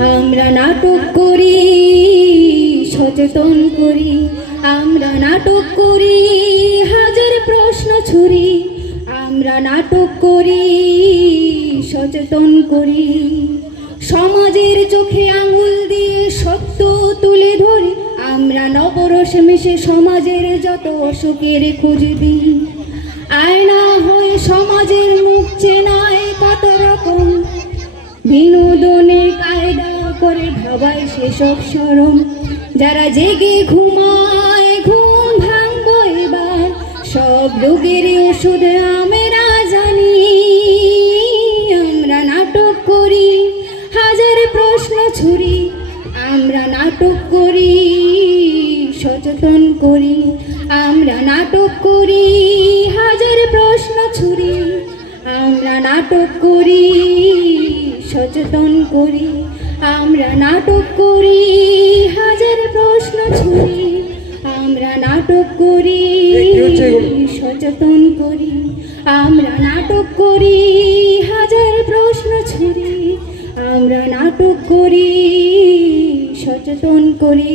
আমরা নাটক করি, সচেতন করি, আমরা নাটক করি, হাজার প্রশ্ন ছুরি, আমরা নাটক করি, সচেতন করি, সমাজের চোখে আঙুল দিয়ে সত্য তুলে ধরি, আমরা নবরসে মিশে সমাজের যত অসুখের খোঁজ দিই, আয়না হয়ে সমাজের মুখ চেনায় কত রকম, বিনোদনের কায়দা করে ভাবাই সেসব শরম, যারা জেগে ঘুমায় ঘুম ভাঙবো এবার, সব রোগের ওষুধ আমরা জানি, আমরা নাটক করি, হাজার প্রশ্ন ছুরি, আমরা নাটক করি, সচেতন করি, আমরা নাটক করি, হাজার প্রশ্ন ছুরি, আমরা নাটক করি, সচেতন করি, আমরা নাটক করি, হাজার প্রশ্ন ছুরি, আমরা নাটক করি, সচেতন করি, আমরা নাটক করি, হাজার প্রশ্ন ছুরি, আমরা নাটক করি, সচেতন করি।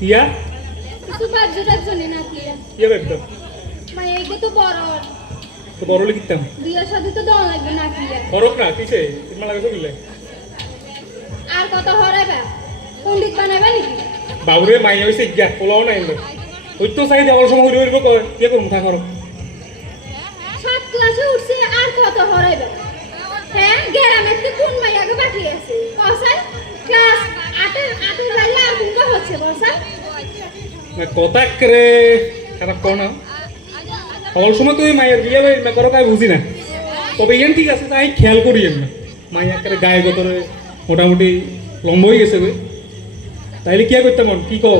কিয়া কিছু বাজেটার জন্য না কিয়া কিয়া বেদ মাই এইটা তো বড় তো বড় লিখতাম বিয়ার সাথে তো দাও লাগবে না কিয়া ফরক না কিসে কিমা লাগে তো বিলে আর কত হরাবে পণ্ডিত বানাবে নাকি বাবুরে মাইয়া হইছে গিয়া পোলাও নাই না ওই তো চাই দেওয়ার সময় হইব কয় কি করব থা করো 7 ক্লাসে উঠছে আর কত হরাবে হ্যাঁ গ্রামেতে কোন মাইয়াকে পাঠিয়েছে কসাই ক্লাস 8 বেলা আর কোন হচ্ছে বলছা কথা করে খারাপ কো না সকল সময় তুই মায়ের বিয়ে না করো কাই বুঝি না তবে ইয়ান ঠিক আছে তাই খেয়াল করি না মাইয়া করে গায়ে গতরে মোটামুটি লম্বা হয়ে গেছে কই তাইলে কি করতে মন কি কো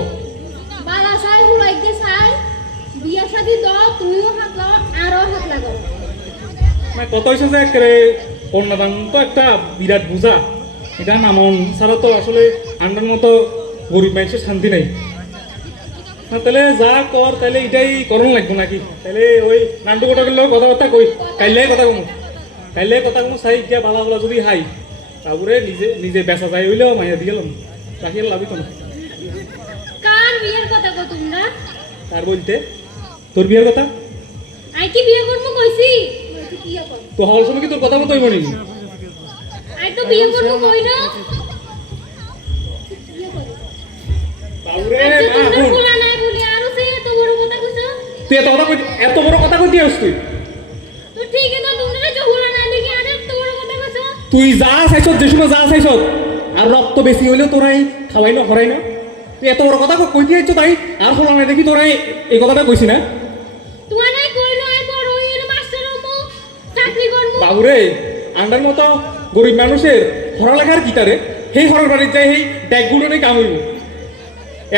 বালা সাই হুলাইতে সাই বিয়া শাদি দাও তুইও হাত লাও আরো হাত লাগাও না কত হইছে যে করে কন্যাদান তো একটা বিরাট বোঝা এটা নামন ছাড়া তো আসলে আন্ডার মতো গরিব মানুষের শান্তি নাই না তাহলে যা কর তাহলে এটাই করণ লাগবো নাকি তাহলে ওই নান্টু গোটাকের লোক কথাবার্তা কই কাইলে কথা কমু চাই গিয়া বালা বালা যদি হাই তারপরে নিজে নিজে বেচা যায় হইলেও মাইয়া দিয়ে গেলাম রাখিয়ে লাভিত না কার বিয়ের কথা কো তোমরা তার বলতে তোর বিয়ের কথা আই কি বিয়ে করবো কইছি কি কর তো হল সময় কি তোর কথা মতো হইব নি আই তো বিয়ে করবো কই না বাবুরে মা হুন বলা নাই বলি আরো সে এত বড় কথা কইছো তুই এত বড় কথা কই দিস তুই তো ঠিক আছে তোমরা যে বলা নাই দেখি আরে এত বড় কথা কইছো তুই যা চাইছ যে সময় যা চাইছ আর রক্ত বেশি হইলেও তোরাই খাওয়াই না হরাই না তুই এত বড় কথা কই দিয়েছ তাই আর হলো না দেখি তোরাই এই কথাটা কইছি না তুই নাই কইলো আই বড় হইরে মাস্টার হমু চাকরি করমু বাবুরে আন্ডার মতো গরিব মানুষের পড়ালেখার কিতারে সেই হরার বাড়ির যাই সেই ড্যাগগুলো নেই কামড়ব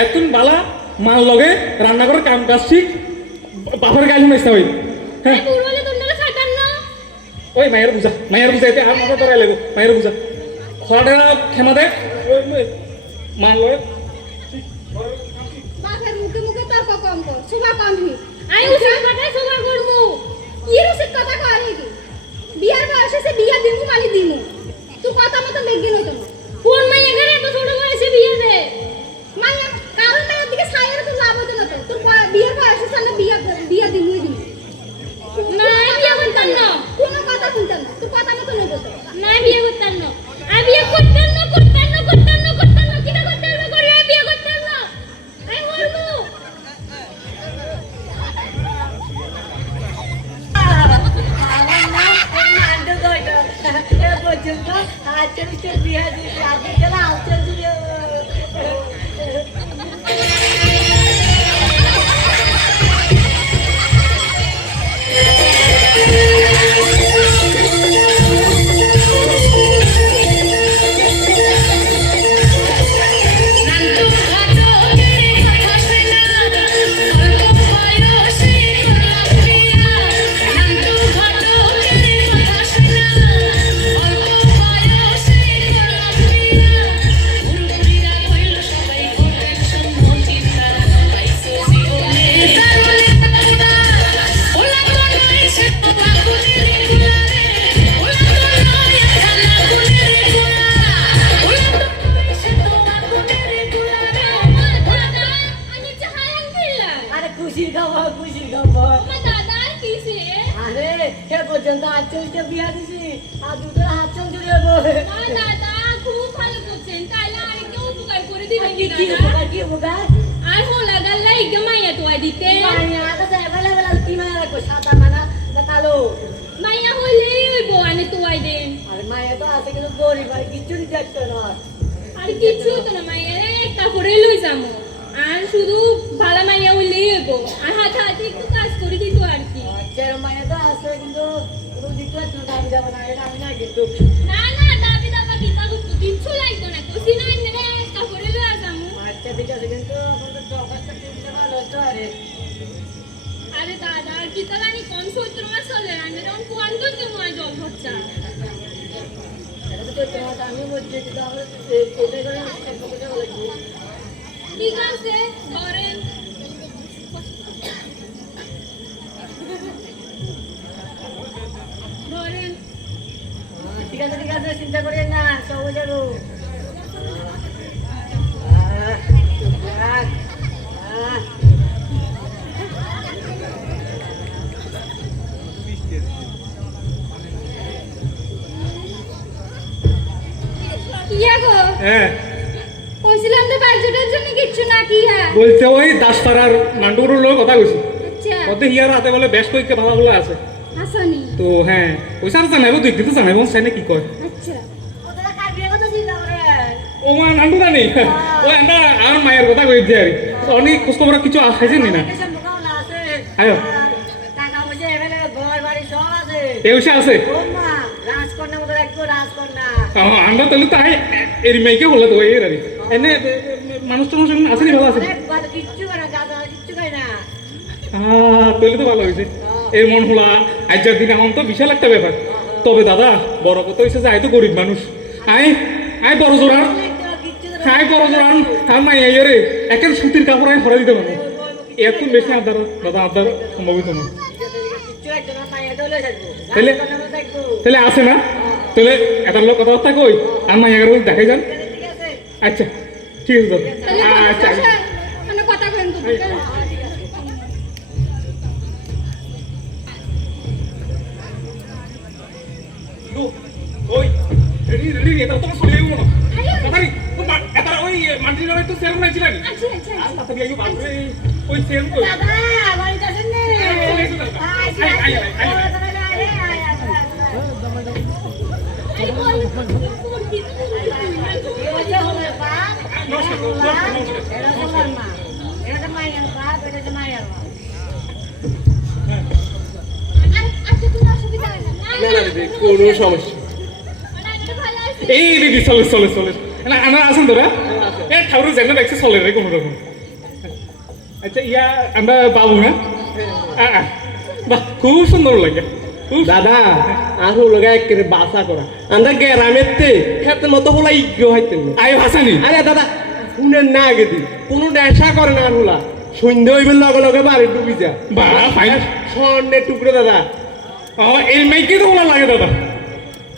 এতদিন বালা মাল লগে রান্না করে কাম কাজ শিখ বাপের গায়ে শুনেছে হই হ্যাঁ পুরোলে তোমরা ছাটান না ওই মায়ের বুঝাইতে আর মাথা ধরাই লাগবে মায়ের বুঝা খরাটা ক্ষমা দে মাল লগে বাপের মুখে মুখে তর্ক কম কর সুভা কম হি আই উসা কাটাই সুভা করমু কি রসিক কথা কয় নাকি বিয়ার বয়সে সে বিয়া দিমু মালি দিমু তুই কথা মতো মেগে নই তুমি কোন মাইয়া ঘরে তো ছোট বয়সে বিয়ে দে মাইয়া কারণ মাইয়ার দিকে ছায়ের তো লাভ হতো না তো তোর বিয়ার বয়সে সামনে বিয়া দিমু না বিয়া করতাম না কোনো কথা শুনতাম না তুই কথা মতো নেব না বিয়ে করতাম না আই বিয়ে করতাম না কিটা করতে হবে করি আই বিয়ে করতাম না আই মরমু পর্যন্ত 48 বিয়া দিয়েছি আজকে গেলে 48 Ani cahayan bilang. আরে খুশির খবর খুশির খবর Oma dada kisi. আরে এ পর্যন্ত 48 বিয়া দিছি আর দুটো হাত চঞ্চুরি হবে Ma dada খুব ভালো করছেন তাইলে আরেকটা উপকার করে দিবেন কি কি কি দাদা উপকার কি উপকার আর হোলা গাল্লা ইগা মাইয়া তোয়া দিতে মাইয়া কাছে অ্যাভেলেবল কি মাইয়া রাখবো সাদা মানা না কালো মাইয়া হইলেই হইব আনে তোয়াই দেন আরে মাইয়া তো আছে কিন্তু গরিব আর কিচ্ছু দিতে একটা না আর কিচ্ছু হতো না মাইয়া রে একটা করে লই যামু আর শুধু ভালো মাইয়া হইলেই হইব আর হাতে হাতে একটু কাজ করে দিত আর কি আচ্ছা মাইয়া তো আছে কিন্তু কোনো দিতে একটা না দাবি যাবে না এটা আমি না কিন্তু না না দাবি দাবা কিতা করতো কিচ্ছু লাগতো না কইছি না রে একটা করে লই যামু আচ্ছা ঠিক আছে কিন্তু আপনাদের তো অবস্থা কিনতে ভালো তো আরে আরে দাদা কিতা জানি কোন সত্তর মাস চলে আমি তখন কোন করতে ময় জল হচ্ছে এটা তো তোমার আমি বলছি কিন্তু আমরা কোথায় করে একটা করে লাগবে ঠিক আছে ধরেন ধরেন ঠিক আছে চিন্তা করেন না সব হয়ে যাবো ইয়া গো হ্যাঁ কইছিলাম তো বাজেটের জন্য কিচ্ছু না কি হ্যাঁ বলছে ওই দাসপাড়ার মান্টুগুলোর লোক কথা কইছি আচ্ছা ওদের হিয়ার হাতে বলে বেশ কয়েকটা ভালো ভালো আছে হাসানি তো হ্যাঁ ওই স্যার জানাইবো দুই দিতে জানাইবো সেনে কি কয় আচ্ছা ওরা কার বিয়ে কথা চিন্তা করেন ও মা নান্টু জানি ও আমরা আমার মায়ের কথা কইছে আর অনেক খোঁজ খবর কিছু খাইছেন না আয়ো। টাকা পয়সা এখানে ঘর বাড়ি সব আছে এই বিষয় আছে মা রাজকন্যা মতো রাখবো রাজকন্যা আমরা তাহলে তাই এর মেয়েকে বললো তো এই আর এনে মানুষ টানুষ আসেনি ভালো আছে অনেক ভালো কিচ্ছু করে না গাদা কিচ্ছু খাই না তাহলে তো ভালো হয়েছে এর মন হলা আজকের দিন আমার তো বিশাল একটা ব্যাপার তবে দাদা বড় কথা হয়েছে যে আই তো গরিব মানুষ আই আই বড় জোরান কিচ্ছু আই বড় জোরান আর মাই আই রে একের সুতির কাপড় আই হরা দিতে পারবো এত বেশি আদার দাদা আদার সম্ভবিত না কিচ্ছু একজন মাইয়া দলে থাকবো তাহলে? রাজকন্যা মতো থাকবো তাহলে আছে না তাহলে এটার লোক কথাবার্তা কই আর মাই এগারো দেখাই যান ঠিক আছে আচ্ছা ঠিক আছে দাদা তাহলে আচ্ছা মানে কথা কইন তো ঠিক আছে ওই রেডি রেডি এটা তো চলে যাবো না তাড়াতাড়ি এটা ওই মান্টি নামে তো সেল নাই ছিলেন আচ্ছা আচ্ছা আর তাড়াতাড়ি আইও বাপরে ওই সেল তো দাদা বাড়িতে আছেন নে আরে বল কোন কি আচ্ছা তুমি অসুবিধা হয় না না না দিদি কোনো সমস্যা আচ্ছা ভালো আছে এই দিদি চলে চলে চলে না আমরা আছেন তোরা এ ঠাকুরের জেনে দেখছে চলে রে কোনো রকম আচ্ছা ইয়া আমরা পাবো না বাহ খুব সুন্দর লাগে খুব দাদা আর হলো একেবারে বাসা করা আমরা গ্রামের তে খেতের মতো হলা ইজ্ঞ হইতেন না। আয় হাসানি আরে দাদা শুনেন না আগে দি কোনো নেশা করে না আর হলা সন্ধ্যে হইবে লগে লগে বাড়ি ডুবি যা বাহ ফাইন স্বর্ণের টুকরো দাদা এই মাইকে তো বলা লাগে দাদা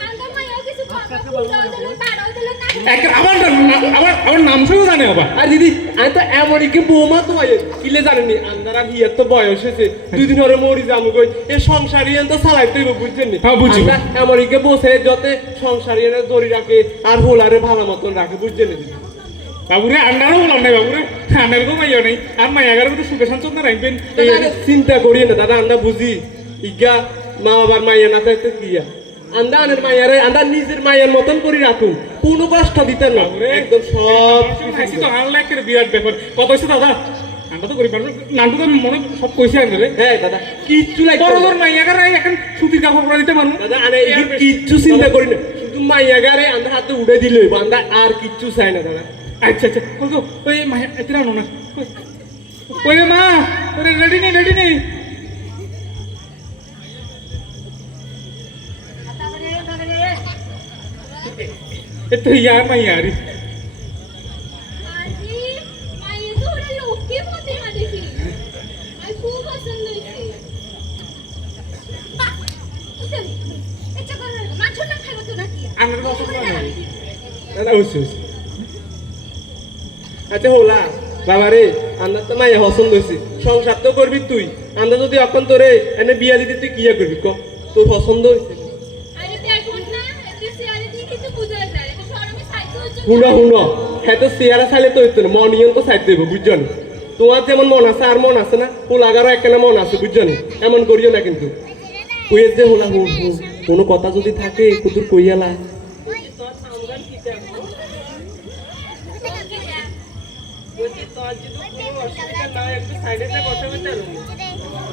আঙ্কেল মাইও কিছু কথা ফুটাও দিল তাড়াও দিল না আমার নাম শুধু জানে আবার আর দিদি আমি তো এমনকি বৌমা তো হয় কিলে জানেনি আন্দার আর হিয়ার তো বয়স হয়েছে দুই দিন ওরে মরি যাবো গই এ সংসার ইয়ান তো চালাইতে হইব বুঝছেন নি হ্যাঁ, বুঝছি। এমনকি বসে যতে সংসার ইয়ানে দড়ি রাখে আর হোলারে ভালো মতন রাখে বুঝছেন নি দিদি বাবুরে আন্ডারও বললাম নাই বাবুরে আন্ডার কো মাইয়া নেই আর মাইয়া গারে তো সুখে শান্ত না রাখবেন দাদা, চিন্তা করিয়ে না দাদা আমরা বুঝি ইগা মা বাবার মাইয়া না থাকতে কিয়া আন্দা আনের মায়ারে আন্দা নিজের মায়ের মতন করে রাখুন কোনো কষ্ট দিতেন না একদম সব খাইছি তো হার লাগে বিরাট ব্যাপার কত হয়েছে দাদা আমরা তো করি পারবো নান্টু তো মনে সব কইছে আনবে রে হ্যাঁ দাদা কিচ্ছু লাগবে বড় বড় মাইয়া গারে এখন সুতির কাপড় পরে দিতে পারবো দাদা আরে এই কিচ্ছু চিন্তা করি না শুধু মাইয়া গারে আন্দা হাতে উড়ে দিলে আন্দা আর কিচ্ছু চাই না দাদা আচ্ছা আচ্ছা কই গো ওই মাইয়া এতরা না কই রে মা ওরে রেডি নেই এত ইয়ার মাইয়া রে आजी माई थोडं लोकी होते माझी आई खूप पसंत होती अच्छा कर माछो ना खाइबो तो ना কি আমার কথা শোনা দাদা ওইসে আচ্ছা হোলা বাবা রে আন্দা তো মাইয়া পছন্দ হয়েছে সংসার তো করবি তুই আন্দা যদি এখন তোরে এনে বিয়া দিতে তুই কি করবি ক তোর পছন্দ হয়েছে আরে দেখুন না এতে সিয়ারে দিয়ে কিছু বুঝা যায় এটা শরমে সাইতে হচ্ছে হুনো হ্যাঁ তো চেয়ারা চাইলে তো হইতো না মনিয়ন তো চাইতে দেবো বুঝছো না তোমার যেমন মন আছে আর মন আছে না পোলাগারও একখানা মন আছে বুঝছো না এমন করিও না কিন্তু কইয়ের যে হোলা হুন কোনো কথা যদি থাকে কুতুর কইয়ালা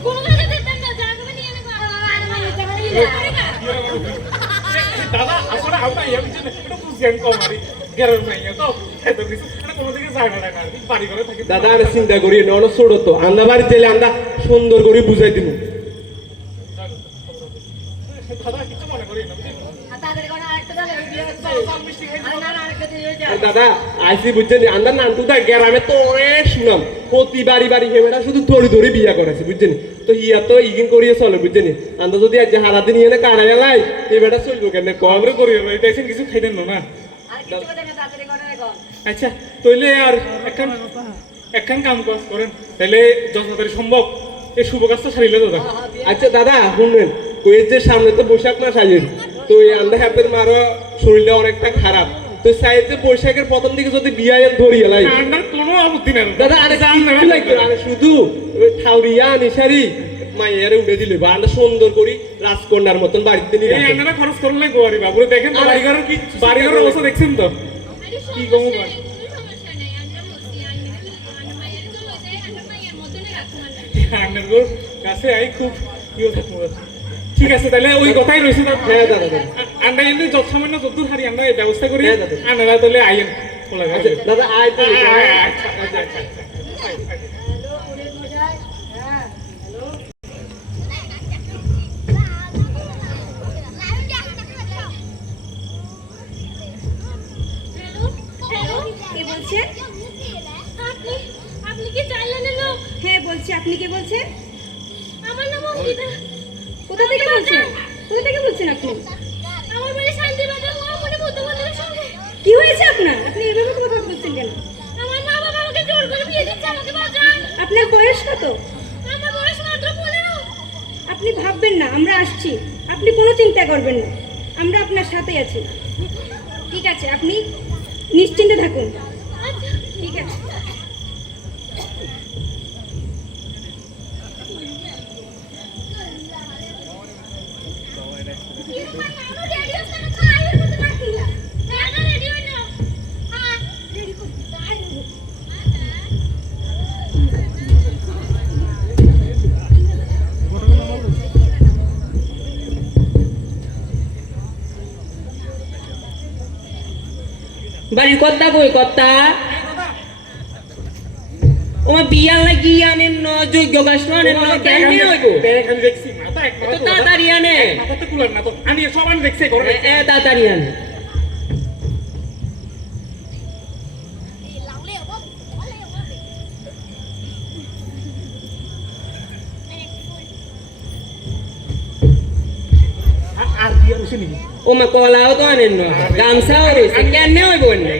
কোন কাজে দিতেন না জাগবে নিয়ে নে আর মাই দাদা আসলে আমরা ইয়া বিচে একটু বুঝিয়ান কম আরি গেরার মাইয়া তো এত কিছু মানে কোনো দিকে যায় না আর বাড়ি ঘরে থাকি দাদা আর চিন্তা করি না অনেক ছোট তো আন্দা বাড়ি তেলে আন্দা সুন্দর করে বুঝাই দিব দাদা কিছু মনে করি না তাদের কোনো আরেকটা দালে বিয়ে হচ্ছে মিষ্টি খাই আর না আরেকটা দিয়ে আর দাদা আইসি বুঝছেন আন্দার নান্টু দা গ্রামে তো অনেক সুনাম প্রতি বাড়ি হেমেটা শুধু ধরি বিয়া করেছে বুঝছেন তো ইয়া তো ইগিন করিয়ে চলে বুঝছেন আন্দা যদি আজ হারা দিন ইয়ে কাড়াই লাই এই বেটা চলবো কেন কবরে করি দেখছেন কিছু খাইতেন না আর কিছু কথা না তাদের করে এখন আচ্ছা তাইলে আর একখান কাম করেন তাহলে যতটাই সম্ভব এই শুভ কাজটা সারিলে দাদা আচ্ছা দাদা শুনবেন কইয়ের যে সামনে তো বৈশাখ মাস আইন তো এই আন্দা হ্যাপের মারও শরীরটা অনেকটা খারাপ তো সাইতে বৈশাখের প্রথম দিকে যদি বিয়ায় ধরিয়ে লাই আমার কোনো আপত্তি নাই দাদা আরে কিচ্ছু লাগবে না, আরে শুধু ওই ঠাউরিয়া নিশারি মাইয়ারে উঠে দিলে বা আমরা সুন্দর করি রাজকন্যার মতন বাড়িতে নিয়ে এই রাখবো। আন্নারা খরচ করলে গোয়ারি বাবুরে দেখেন তো বাড়িঘরের কি বাড়িঘরের অবস্থা দেখছেন তো কি কমু কর সমস্যা নাই আমরা বসি আমি মায়ের চলে যায় আমরা মায়ের মতনই রাখুন আন্নার গোর কাছে আই খুব ইয়ে থাকবো ঠিক আছে তাহলে ওই কথাই রয়েছে তো হ্যাঁ দাদা দাদা আমরা এমনি যত সামান্য যত হারি আমরা এই ব্যবস্থা করি হ্যাঁ, দাদা। আন্নারা তাহলে আইয়েন খোলা আচ্ছা দাদা আয় তো আচ্ছা আচ্ছা আচ্ছা হ্যালো পুরে মজায় হ্যাঁ হ্যালো হ্যালো হ্যালো কে বলছেন আপনি আপনি কি চাইলেন লোক হ্যাঁ বলছি, আপনি কে বলছেন? আমার নাম অঙ্কিতা কোথা থেকে বলছেন? কোথা থেকে বলছেন আপনি? আমার বাড়ি শান্তিবাজার মহামণি বুদ্ধ মন্দিরের সামনে কি হয়েছে আপনার? আপনি এভাবে কথা বলছেন কেন? আমার মা বাবা আমাকে জোর করে বিয়ে দিচ্ছে আমাকে বাঁচান আপনার বয়স কত? আমার বয়স মাত্র 15 আপনি ভাববেন না, আমরা আসছি। আপনি কোনো চিন্তা করবেন না, আমরা আপনার সাথে আছি। ঠিক আছে, আপনি নিশ্চিন্তে থাকুন। আচ্ছা ঠিক আছে। বাড়ির কর্তা কই কর্তা ওমা বিয়ার লাগি আনেন ন যোগ্য গাছটো আনেন ন কেন নিয়ে হইব খালি দেখছি মাথা এক তো তাড়াতাড়ি আনে মাথাতে কুলার না তো আমি সবাই দেখছি ঘরে এ তাড়াতাড়ি আনে আর বিয়া হইছে নাকি ওমা কলাও তো আনেন ন গামছাও রয়েছে কেন হইব না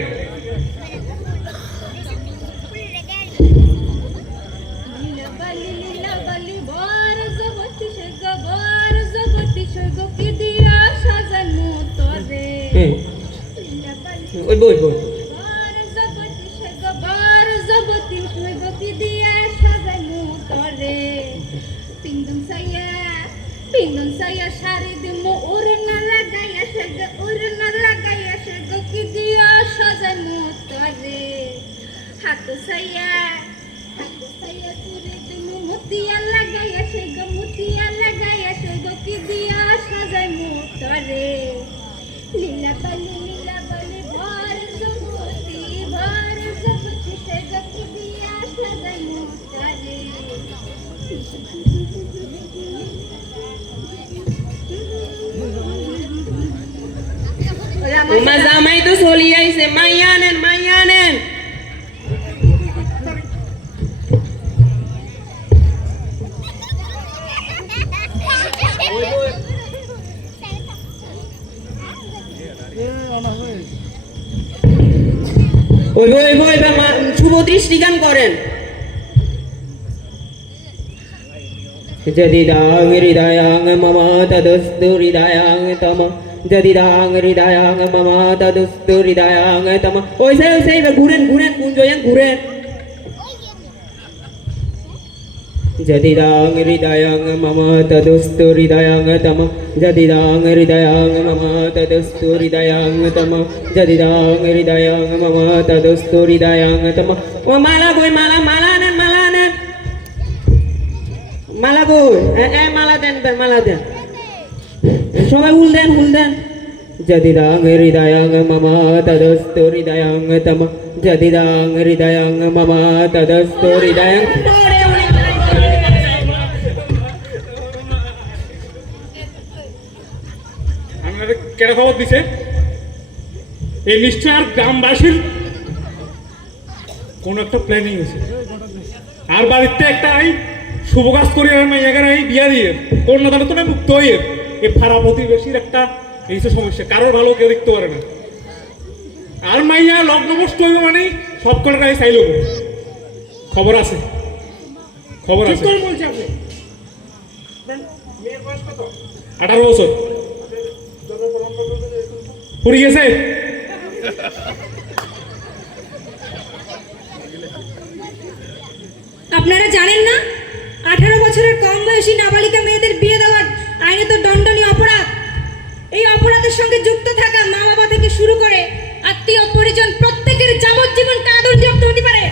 ওই বই বই পিন্দন সাইয়া শাড়ি দিমু ওরে না লাগাইয়া সেগো ওরে না লাগাইয়া সেগো কি দিয়া সাজাইমু তরে হাত সাইয়া চুরি দিমু মুতিয়া লাগাইয়া সেগো মুতিয়া লাগাইয়া সেগো কি দিয়া সাজাইমু তরে লীলা বালি ভর জগতি সেগো কি দিয়া সাজাইমু তরে তোমার জামাই তো চলি আইছে, মাইয়া নেন, মাইয়া নেন। ওই শুভ দৃষ্টিগান করেন। যদিদাং হৃদয়াং মম তদস্তু হৃদয়াং তম যদিদাং হৃদয়াং মম তদস্তু হৃদয়াং তম। ওই সেই ঘুরেন কুঞ্জয়াং ঘুরেন। যদিদাং হৃদয়াং মম তদস্তু হৃদয়াং তম যদিদাং হৃদয়াং মম তদস্তু হৃদয়াং তম যদিদাং হৃদয়াং মম তদস্তু হৃদয়াং তম। ও মালা কই মালা নেন মালা কই মালা দেন সবাই হুল দেন। যদিদাং হৃদয়াং মম তদস্তু হৃদয়াং তম যদিদাং হৃদয়াং মম তদস্তু হৃদয়াং। আপনারা কেন খবর দিছে? এই নিশ্চয় আর গ্রামবাসীর কোন একটা প্ল্যানিং হয়েছে। আর বাড়িতে একটা শুভ কাজ করি আর মাইয়াগার বিয়া দিয়ে কন্যাদান তো মুক্ত হয়ে এই ফাড়া প্রতিবেশীর একটা এই যে সমস্যা, কারোর ভালো কেউ দেখতে পারে না। আর মাইয়া লগ্ন বস্ত হইবে মানে সব কটাই চাইল। খবর আছে 18 বছর পুরি গেছে। আপনারা জানেন না 18 বছরের কম বয়সী নাবালিকা মেয়েদের বিয়ে দেওয়ার আইনে তো দণ্ডনীয় অপরাধ। এই অপরাধের সঙ্গে যুক্ত থাকা মা বাবা থেকে শুরু করে আত্মীয় পরিজন প্রত্যেকের যাবজ্জীবন কারাদণ্ড হতে পারে।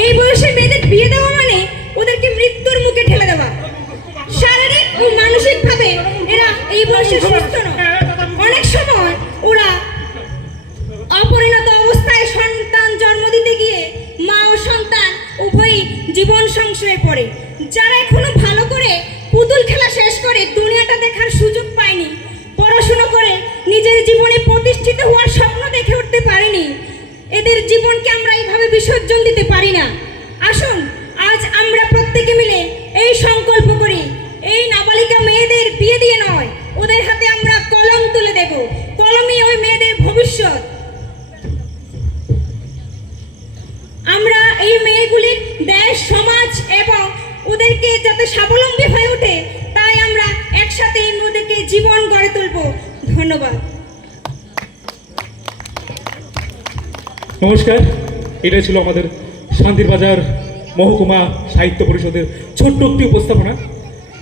এই বয়সে মেয়েদের বিয়ে দেওয়া মানে ওদেরকে মৃত্যুর মুখে ঠেলে দেওয়া। শারীরিক ও মানসিক ভাবে এরা এই বয়সে সুস্থ নয়। অনেক সময় ওরা অপরিণত অবস্থায় সন্তান জন্ম দিতে গিয়ে মা ও সন্তান উভয়ই জীবন সংশয়ে পড়ে। যারা এখনো ভালো করে পুতুল খেলা শেষ করে দুনিয়াটা দেখার সুযোগ পায়নি, পড়াশোনা করে নিজের জীবনে প্রতিষ্ঠিত হওয়ার স্বপ্ন দেখে উঠতে পারেনি, এদের জীবনকে আমরা এইভাবে বিসর্জন দিতে পারি না। আসুন আজ আমরা প্রত্যেকে মিলে এই সংকল্প করি, এই নাবালিকা মেয়েদের বিয়ে দিয়ে নয়, ওদের হাতে আমরা কলম তুলে দেব। কলমই ওই মেয়েদের ভবিষ্যৎ। আমরা এই মেয়েগুলির দেশ, সমাজ এবং ওদেরকে যাতে স্বাবলম্বী হয়ে ওঠে তাই আমরা একসাথে এই মেয়েদেরকে জীবন গড়ে তুলব। ধন্যবাদ। নমস্কার, এটাই ছিল আমাদের শান্তির বাজার মহকুমা সাহিত্য পরিষদের ছোট্ট একটি উপস্থাপনা।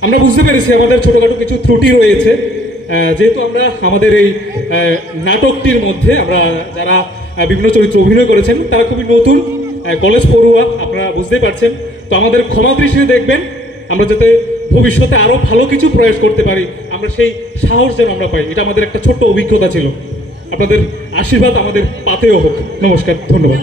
আমরা বুঝতে পেরেছি আমাদের ছোটোখাটো কিছু ত্রুটি রয়েছে, যেহেতু আমরা আমাদের এই নাটকটির মধ্যে আমরা যারা বিভিন্ন চরিত্র অভিনয় করেছেন তারা খুবই নতুন কলেজ পড়ুয়া, আপনারা বুঝতেই পারছেন। তো আমাদের ক্ষমা দৃষ্টিতে দেখবেন, আমরা যাতে ভবিষ্যতে আরও ভালো কিছু প্রয়াস করতে পারি, আমরা সেই সাহস যেন আমরা পাই। এটা আমাদের একটা ছোট্ট অভিজ্ঞতা ছিল। আপনাদের আশীর্বাদ আমাদের পাতেও হোক। নমস্কার, ধন্যবাদ।